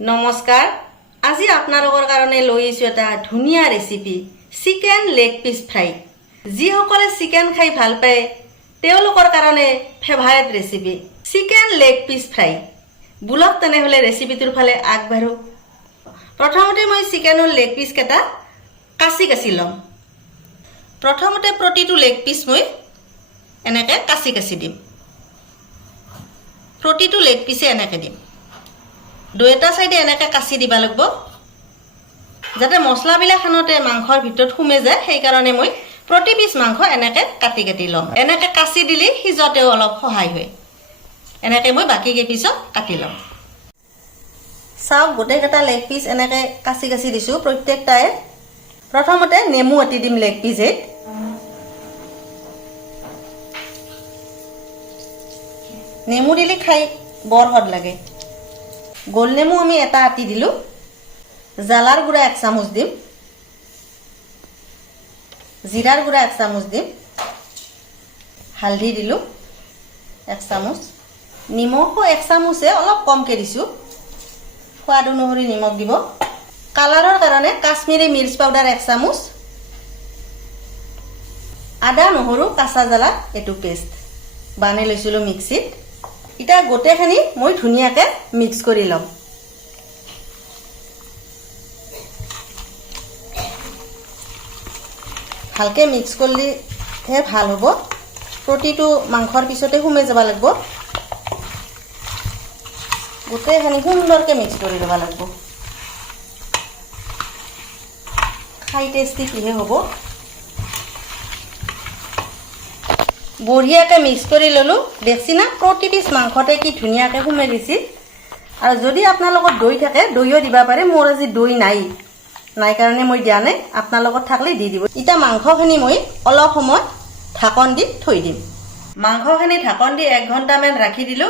নমস্কাৰ আজি আপোনালোকৰ কাৰণে লৈ আহিছো এটা ধুনীয়া recipe chicken leg piece fry যিসকলে চিকেন খাই ভাল পায় তেওঁলোকৰ কাৰণে favourite recipe chicken leg piece fry bullock তেনেহলে ৰেচিপিটোৰ ফালে আগবাঢ়ো প্ৰথমতে মই চিকেনৰ লেগ পিস কেটা কাছি লম প্ৰথমতে প্ৰতিটো লেগ পিস মই এনেকে কাছি দিম প্ৰতিটো লেগ পিসে এনেকে দিম দুটা সাইডে এনেকে কাছি দিবা লাগব যাতে মছলা বিলা খানতে মাংসৰ ভিতৰত সুমে যায় সেই কাৰণে মই প্ৰতি পিস মাংস এনেকে কাটি লম এনেকে কাছি দিলি হিজতেও অলপ সহায় হয় এনেকে মই বাকি কে পিছত কাটি লম সাউ গোটে কেটা লেগ পিস এনেকে কাছি দিছো প্ৰত্যেকটাই প্ৰথমতে নেমু আটি দিম লেগ পিসে নেমু দিলি খাই বৰ হদ লাগে গোল নেমু আমি এটা আটি দিলু জালাৰ গুড়া 1 চামুচ দিম জিৰাৰ গুড়া 1 চামুচ দিম হালধি দিলু 1 চামুচ নিমখো 1 চামুচে অলপ কমকে দিছো সোৱাদ অনুসৰি নিমখ দিব কালাৰৰ কাৰণে কাশ্মীৰী মিৰ্চ পাউডাৰ 1 চামুচ আদা নহৰু কাঁচা জ্বালা এটু পেষ্ট বানি লৈছিলো মিক্সিত ইটা গোটেখানি মই ধুনিয়াকে মিক্স কৰি লম ভালকে মিক্স কৰলি হে ভাল হ'ব প্ৰতিটো মাংসৰ পিছতে হুমে যাব লাগিব গোটেখানি সুন্দৰকে মিক্স কৰি লবা লাগিব খাই টেস্টি কিহে হ'ব বঢ়িয়াকে মিক্স কৰি ললো দেখছিনা প্ৰতি পিস মাংসতে কি ধুনিয়াকে হুমে দিছি আৰু যদি আপোনালোকৰ দৈ থাকে দৈও দিবা পাৰে মোৰ আজি দৈ নাই কাৰণে মই দিয়া নাই আপোনালোকৰ থাকলে দি দিব ইটা মাংসখিনি মই অলপ সময় ঢাকন দি থৈ দিম মাংসখিনি ঢাকন দি 1 ঘণ্টা মান ৰাখি দিলো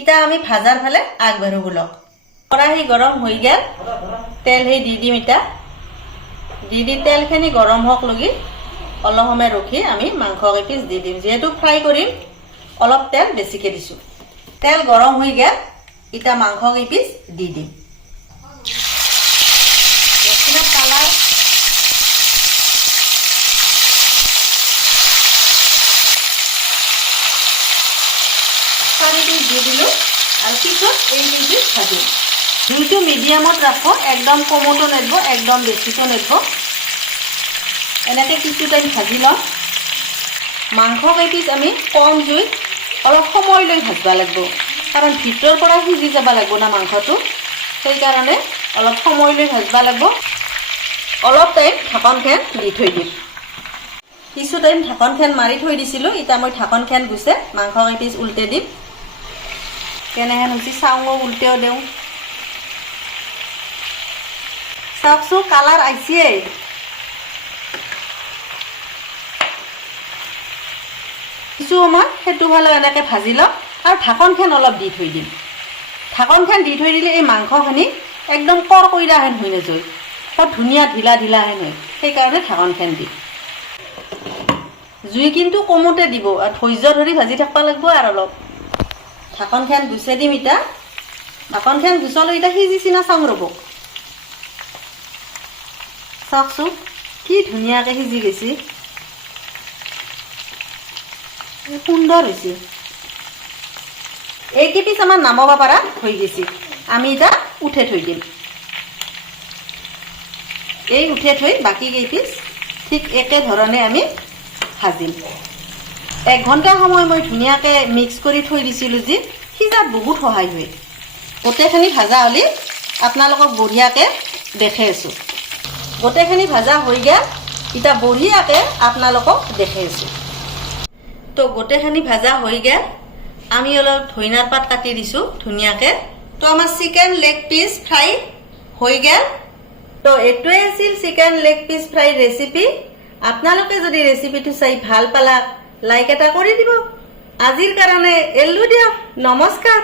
ইটা আমি ভাজাৰ ফালে আগবাঢ়ো বুলক কৰাহি গৰম হৈ গেল তেল হে দি দিম ইটা দি তেলখিনি গৰম হক লগি অলপ সময় ৰখি আমি মাংস পিস দি দিম যেহেতু ফ্ৰাই কৰিম অলপ তেল বেছিকে দিছো তেল গৰম হৈ গেল ইটা মাংস পিস দি দিম দেখছিনা কালাৰ চাৰি পিস দি দিলো আৰু পিছত এই পিস ভাজিম জুইটো মিডিয়ামত ৰাখো একদম কমতো নেব একদম বেছিতো নেব এনেকে কিছু টাইম ভাজি লম মাংস পিস আমি কম জুইত অলপ সময় লৈ ভাজবা লাগিব কাৰণ ভিতৰ পৰা সিজি যাব লাগিব না মাংসটো সেই কাৰণে অলপ সময় লৈ ভাজবা লাগিব অলপ টাইম ঢাকনখন দি থৈ দিম কিছু টাইম ঢাকনখন মাৰি থৈ দিছিলো ইটা মই ঢাকনখন গুছে মাংস পিস উল্টে দিম কেনেহেন হৈছে চাউঙো উল্টেও দেও চাওকচোন কালাৰ আইছে কিছু সময় হেতু ভালো এনেকে ভাজি লম আৰু ঢাকনখন অলপ দি থৈ দিম ঢাকনখন দি থৈ দিলে এই মাংসখিনি একদম কৰকইৰা হেন হৈ নাযায় বৰ ধুনীয়া ঢিলা হেন হয় সেই কাৰণে ঢাকনখন দি জুই কিন্তু কমতে দিব আৰু ধৈৰ্য ধৰি ভাজি থাকবা লাগিব আৰু অলপ ঢাকনখন গুছে দিম ইটা ঢাকনখন গুছলৈ ইটা সিজিছি না চাম ৰব চাওকচোন কি ধুনীয়াকে সিজি গৈছে সুন্দৰ হৈছে এই পিস আমাৰ নামাবা পাৰা হৈ গৈছে আমি এটা উঠে থৈ দিম এই উঠে থৈ বাকি কেই পিস ঠিক একে ধৰণে আমি ভাজিম 1 ঘণ্টা সময় মই ধুনীয়াকে মিক্স কৰি থৈ দিছিলো যে সিজাত বহুত সহায় হয় গোটেখানি ভাজা হলি আপোনালোকক বঢ়িয়াকে দেখাই আছো গোটেখানি ভাজা হৈ গেল ইটা বঢ়িয়াকে আপোনালোকক দেখাই আছো তো গোটেখানি ভাজা হৈ গেল আমি অলপ ধইনাৰ পাত কাটি দিছো ধুনিয়াকে তো আমাৰ চিকেন লেগ পিস ফ্ৰাই হৈ গেল তো এটোৱে আছিল chicken leg piece fry recipe আপোনালোকে যদি ৰেচিপিটো চাই ভাল পালা লাইক এটা কৰি দিব আজিৰ কাৰণে এল্লু দিয়ক নমস্কাৰ